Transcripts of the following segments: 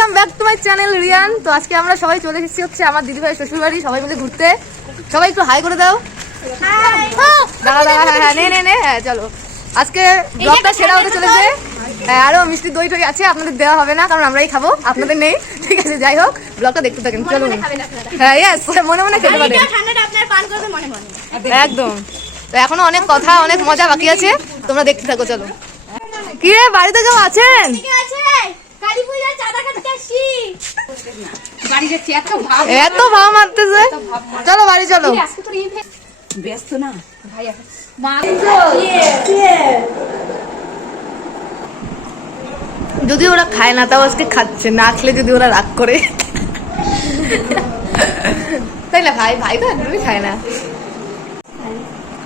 Welcome back to my channel Riyan. তো আজকে আমরা সবাই চলে এসেছি হচ্ছে আমার দিদিভাই শ্বশুর বাড়ি, সবাই মিলে ঘুরতে। সবাই একটু হাই করে দাও। দাঁড়া দাঁড়া, হ্যাঁ নে হ্যাঁ চলো। আজকে ব্লগটা সেরা হতে চলেছে। আরো মিষ্টি দই টই আছে, আপনাদের দেওয়া হবে না কারণ আমরাই খাবো, আপনাদের নেই, ঠিক আছে। যাই হোক, ব্লগটা দেখতে থাকেন, চলুন। হ্যাঁ ইয়েস, মনে মনে খেতে পারেন একদম। তো এখনো অনেক কথা, অনেক মজা বাকি আছে, তোমরা দেখতে থাকো, চলো। কি রে, বাড়িতে কেউ আছেন? এত ভাব মারতেছে, চলো বাড়ি চলো। ব্যস্ত না যদি ওরা খায় না তাও আজকে খাচ্ছে, না খেলে যদি ওরা রাগ করে, তাই না? ভাই ভাই তো একদমই খায় না।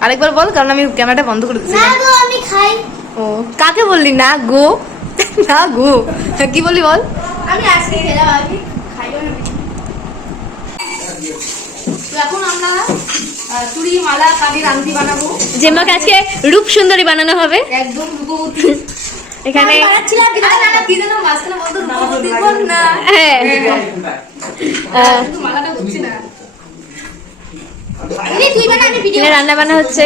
আরেকবার বল, কারণ আমি ক্যামেরাটা বন্ধ করে দিচ্ছি। আমি খাই। ও কাকে বললি না গো? না গো, কি বললি বল? আমি আজকে খেলাম, আমি খাইও না। তো এখন আমরা চুড়ি মালা কানের আংটি বানাবো। জেম্মাকে আজকে রূপ সুন্দরী বানানো হবে। একদম রূপবতী। এখানে কি যেন মাঝখানে বলতো রূপবতী কন্যা। হ্যাঁ, মালাটা হচ্ছে না। এখানে রান্না বান্না হচ্ছে।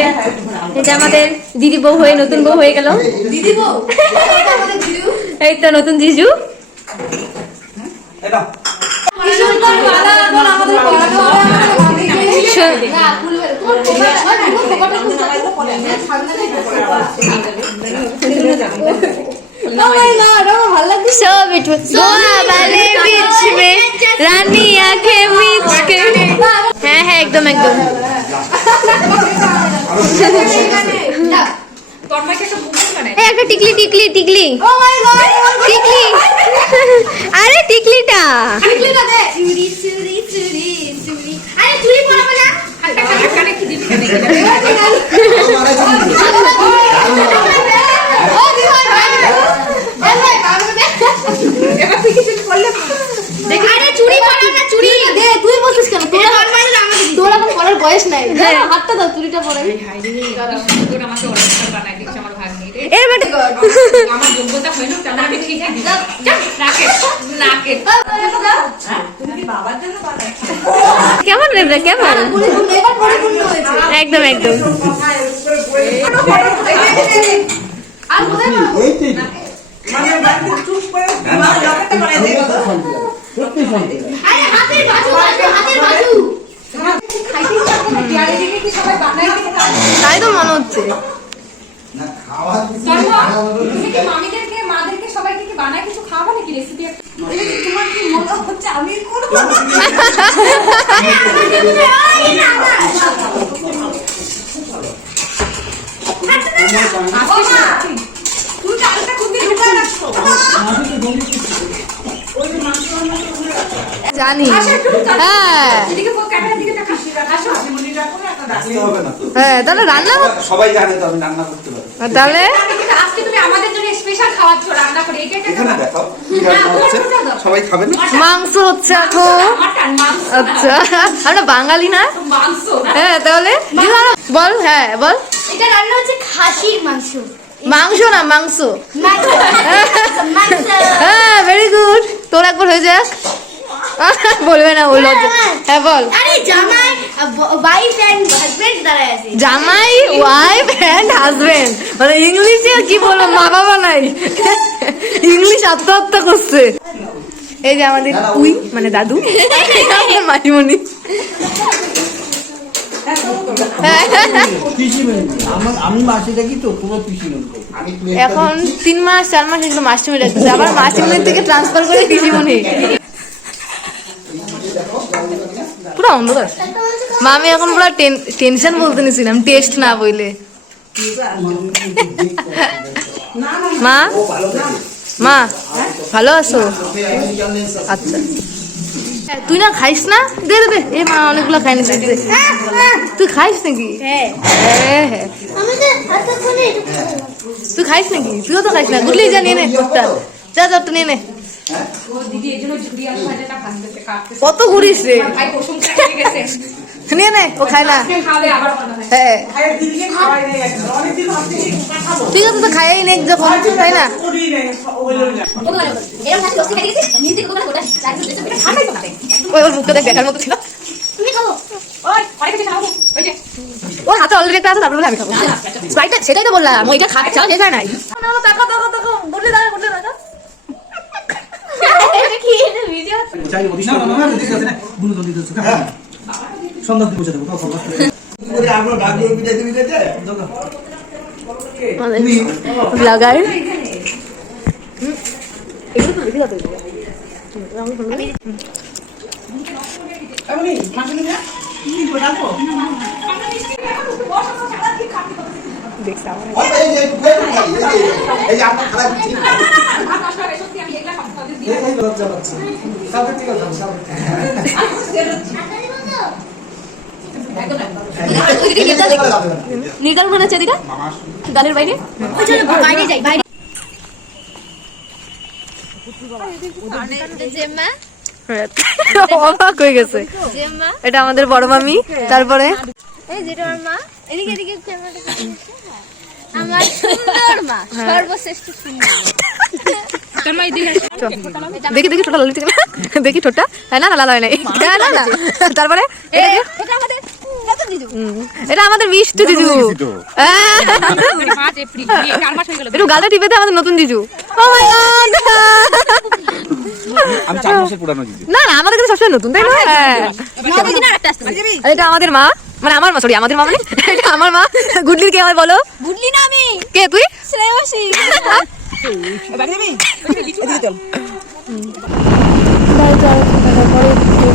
এটা আমাদের দিদি বউ হয়ে নতুন বউ হয়ে গেল। দিদি বউ, আমাদের জিজু। এই তো নতুন জিজু। কি সুন্দর মালা এখন আমাদের পরানো হবে। না খুলবে, তোমার খোপাটা খুলতে হবে। সামনে থেকে सो बिटवीन गोवा वाले बीच में रानी आंखें मीच के। হ্যাঁ হ্যাঁ একদম একদম। একটা টিকলি টিকলি টিকলি টিকলি, আরে টিকলিটা চুরি চুরি চুরি চুরি। আরে চুরি পরাবো না। আরে চুরি পরাবো না, চুরি দে, তুই বলছিস কেন? তোর এখন পরার বয়স নাই। হাতটা দাও, চুরিটা পরে। এর মানে কেমন রে কেমন? এবার পরিপূর্ণ হয়েছে। একদম একদম। আর কোথায় পাবো? আরে হাতের বাজু হাতের বাজু। তাই তো মনে হচ্ছে। মাদেরকে সবাইকে কি বানায় কিছু খাওয়াবো নাকি? রেসিপি তোমার কি মনে হচ্ছে আমি করবো? জানি, হ্যাঁ হ্যাঁ, তাহলে রান্না সবাই জানে তো আমি রান্না করতে পারি। তাহলে আজকে তুমি আমাদের জন্য স্পেশাল খাওয়াচ্ছ, রান্না করে এটা এখানে দেখাও কি রান্না হচ্ছে, সবাই খাবেন। মাংস হচ্ছে এখন। মাটন মাংস। আচ্ছা, আমরা বাঙালি না? মাংস হ্যাঁ তাহলে বল, হ্যাঁ বল। এটা রান্না হচ্ছে খাসির মাংস। মাংস না মাংস। মাংস। হ্যাঁ ভেরি গুড। তোর একবার হয়ে যাক। বলবে না বললো। হ্যাঁ বল। আরে জামাই ওয়াইফ এন্ড হাজবেন্ড দাঁড়ায় আছে। জামাই ওয়াইফ এন্ড হাজবেন্ড, মানে ইংলিশে কি বলবো, মা বাবা নাই, ইংলিশ আত্মহত্যা করছে। এই যে আমাদের তুই মানে দাদু, মাসিমণি। আমি মাসি দেখি তো তোমার পিসি এখন 3 মাস 4 মাস কিন্তু মাসিমণি লাগছে, আবার মাসিমণির থেকে ট্রান্সফার করে পিসিমণি। পুরো অন্ধকার। মা আমি এখন পুরো টেনশন বলতে নিছিলাম, টেস্ট না বইলে। মা মা ভালো আছো? আচ্ছা তুই না খাইস না? দে দে দে, এ মা অনেকগুলো খাই নিছিস, দে। তুই খাইস নাকি? হ্যাঁ হ্যাঁ। তুই খাইস নাকি? তুইও তো খাইস না। গুডলি যা নিয়ে নে তোরটা, যা তোরটা নিয়ে নে। কত ঘুরিস রে, নিয়ে নে, ও খায় না। হ্যাঁ ঠিক আছে, তো খাইই নে যখন, তাই না? ওর মুখটা দেখ দেখার মতো ছিল। তুমি খাবো ওই অনেক কিছু খাবো ওই যে ওর হাতে অলরেডি একটা আছে, তারপরে বলে আমি খাবো। স্প্রাইটটা সেটাই তো বললাম, ওইটা খাবে চাও শেষ হয় নাই। দেখো দেখো দেখো গুডলি দাঁড়া গুডলি দাঁড়া। এটা কি এটা ভিডিও চাই ওদিকে না না না দিছে না বুনু তো দিছে হ্যাঁ সন্ধ্যা দিয়ে বসে দেবো তো সব কি করে আমরা ভাগ্য বিদায় দিতে ব্লগার আমি মাছ নিয়ে কি বানাবো এই যে আপনার খারাপ দিচ্ছি আসলে সত্যি আমি এগুলা খাবো এই লজ্জা পাচ্ছি সাথে ঠিক আছে সাথে নির্গাল মনে হচ্ছে এদিকে গালের বাইরে। চলো বাইরে যাই বাইরে জেম্মা অবাক হয়ে গেছে। জেম্মা এটা আমাদের বড় মামি, তারপরে এই যেটা আমার মা, এদিকে এদিকে ক্যামেরাটা আমার সুন্দর মা, সর্বশ্রেষ্ঠ সুন্দর দেখি দেখি ঠোঁটা লাল দেখি ঠোঁটা হয় না না লাল হয় নাই না না তারপরে এটা আমাদের নতুন দিদু এটা আমাদের মিষ্টি জিজু। মাছ এপ্রিল 4 মাস হয়ে গেল একটু গালটা টিপে দে আমাদের নতুন জিজু। ও মাই গড আমি 4 মাসের পুরানো দিদি না না আমাদের কাছে সবসময় নতুন তাই না? হ্যাঁ। নতুন আর একটা আসছে আর এটা আমাদের মা, মানে আমার মা, সরি আমাদের মা মানে এটা আমার মা। গুডলির কে হয় বলো? বুঝলি না আমি কে তুই? শ্রেয়সী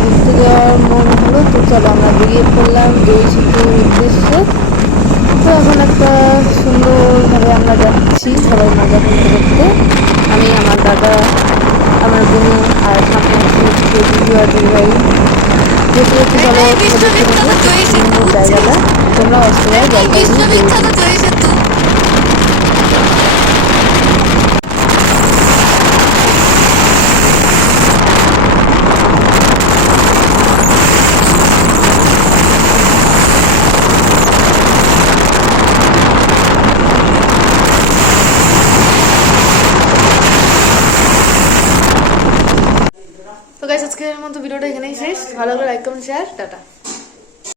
ঘুরতে যাওয়ার মন হলো, তো চলো আমরা বেরিয়ে পড়লাম দই সেতুর উদ্দেশ্যে। তো এখন একটা সুন্দরভাবে আমরা যাচ্ছি সবাই মজা করতে করতে, আমি আমার দাদা আমার বোন আর সামনে হচ্ছে দিদি আর দিদিভাই। যেতে যেতে চলো জায়গাটা তোমরা অস্ট্রেলিয়ার জায়গা। তো গাইস আজকের মতো ভিডিওটা এখানেই শেষ। ভালো করে লাইক কমেন্ট শেয়ার, টাটা।